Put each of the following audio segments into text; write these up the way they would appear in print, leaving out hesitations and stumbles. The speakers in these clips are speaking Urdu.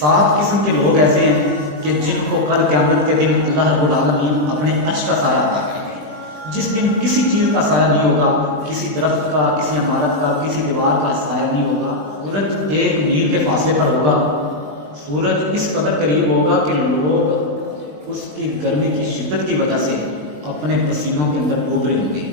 7 قسم کے لوگ ایسے ہیں کہ جن کو کل قیامت کے دن اللہ رب العالمین اپنے عرش کا سایہ عطا کریں گے، جس دن کسی چیز کا سایہ نہیں ہوگا، کسی درخت کا، کسی عمارت کا، کسی دیوار کا سایہ نہیں ہوگا۔ سورج 1 میل کے فاصلے پر ہوگا، سورج اس قدر قریب ہوگا کہ لوگ اس کی گرمی کی شدت کی وجہ سے اپنے پسینوں کے اندر ڈوب رہے ہوں گے۔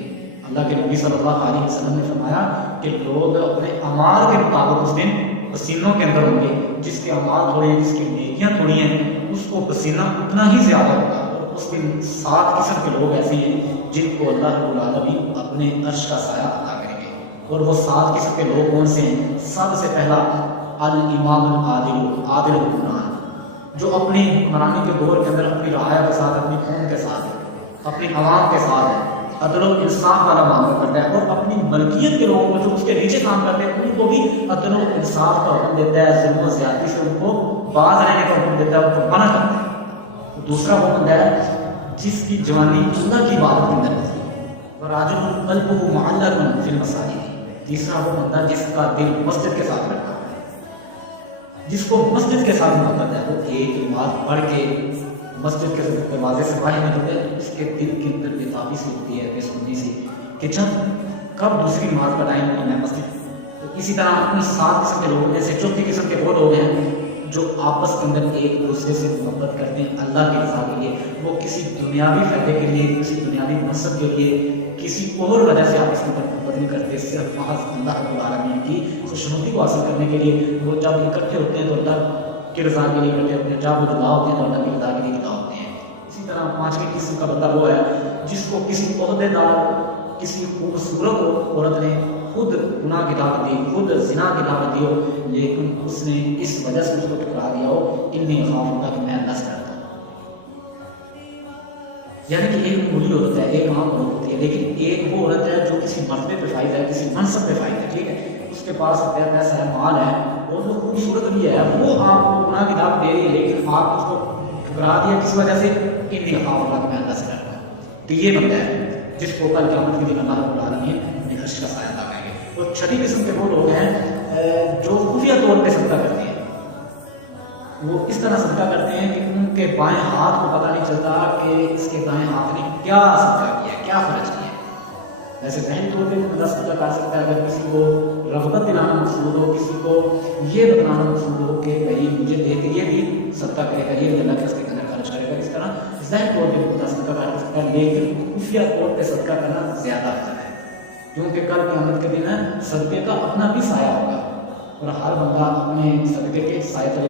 اللہ کے نبی صلی اللہ علیہ وسلم نے فرمایا کہ لوگ اپنے اعمال کے مطابق اس دن پسینوں کے اندر ہوں گے، جس کے اعمال تھوڑے ہیں، جس کی نیکیاں تھوڑی ہیں، اس کو پسینہ اتنا ہی زیادہ ہوگا۔ اور اس دن 7 قسم کے لوگ ایسے ہیں جن کو اللہ رب العالمین اپنے عرش کا سایہ عطا کریں گے۔ اور وہ 7 قسم کے لوگ کون سے ہیں؟ سب سے پہلا الامام العادل، عادل حکمران، جو اپنی حکمرانی کے دور کے اندر اپنی رعایا کے ساتھ، اپنی قوم کے ساتھ، اپنی عوام کے ساتھ عدل و انصاف والا معاملہ کرتا ہے، اور اپنی ملکیت کے لوگوں کو جو اس کے نیچے کام کرتے ہیں ان کو بھی عدل و انصاف کا حکم دیتا ہے، ظلم و زیادتی سے ان کو باز رہنے کا حکم دیتا ہے، ان کو منع کرتا ہے۔ دوسرا وہ بندہ ہے جس کی جوانی اللہ کی عبادت کے اندر ہوتی ہے، وراجل قلبہ معلق فی المساجد۔ تیسرا وہ بندہ جس کا دل مسجد کے ساتھ لگا ہے، جس کو مسجد کے ساتھ محبت ہے، وہ ایک نماز پڑھ کے مسجد کے دروازے سے باہر نکلتے ہیں، اس کے دل کے اندر بےتابی سی ہوتی ہے، بے سکونی سی، کہ جب کب دوسری نماز کا ٹائم ہونا ہے مسجد۔ تو اسی طرح اپنی 7 قسم کے لوگوں میں سے چوتھی قسم کے وہ لوگ ہیں جو آپس کے اندر ایک دوسرے سے محبت کرتے ہیں اللہ کی رضا کے لیے، وہ کسی دنیاوی فائدے کے لیے، کسی دنیاوی مقصد کے لیے، کسی اور وجہ سے آپس میں محبت نہیں کرتے، صرف محض اللہ رب العالمین کی خوشنودی کو حاصل کرنے کے لیے۔ وہ جب اکٹھے ہوتے ہیں تو اللہ کی رضا کے لیے اکٹھے ہوتے ہیں، جب وہ جدا ہوتے ہیں تو اللہ کی رضا کے لیے جدا ہوتے ہیں۔ اسی طرح 5ویں قسم کا بندہ وہ ہے جس کو کسی عہدے دار، کسی خوبصورت عورت نے خود گناہ کی دعوت دی، خود زنا کی دعوت دی ہو، لیکن اس نے اس وجہ سے اس کو ٹھکرا دیا ہو، انی خاف اللہ کہ میں اللہ سے ڈرتا ہوں۔ یعنی کہ ایک بری عورت ہے، ایک عام عورت ہوتی ہے، لیکن ایک وہ عورت ہے جو کسی مرتبے پہ فائد ہے، کسی منصب پہ فائد ہے، ٹھیک ہے، اس کے پاس پیسہ ہے، مال ہے، اور وہ خوبصورت بھی ہے، وہ آپ کو گناہ کی دعوت دے رہی ہے، لیکن آپ اس کو ٹھکرا دیا کس وجہ سے؟ انی خاف اللہ کہ میں اللہ سے ڈرتا ہوں۔ تو یہ بندہ ہے جس کو کل قیامت کے دن اللہ رب العالمین اپنے عرش کا سایہ عطا کریں گے۔ اور 6 قسم کے وہ لوگ ہیں جو خفیہ طور پہ صدقہ کرتے ہیں۔ وہ اس طرح صدقہ کرتے ہیں کہ ان کے بائیں ہاتھ کو پتہ نہیں چلتا کہ اس کے دائیں ہاتھ نے کیا صدقہ کیا ہے، کیا خرچ کیا ہے۔ ویسے ظاہری طور پہ بندہ صدقہ کر سکتا ہے اگر کسی کو رغبت دلانا مقصود ہو، کسی کو یہ بتانا مقصود ہو کہ بھائی مجھے دے کے یہ بھی صدقہ کرے گا، یہ اللہ کے اس کے اندر خرچ کرے گا، اس طرح ظاہر طور پہ بندہ صدقہ کر سکتا ہے، لیکن خفیہ طور پہ صدقہ کرنا زیادہ اچھا ہے، کیونکہ کل قیامت کے دن صدقے کا اپنا بھی سایہ ہوگا، اور ہر بندہ اپنے صدقے کے سائے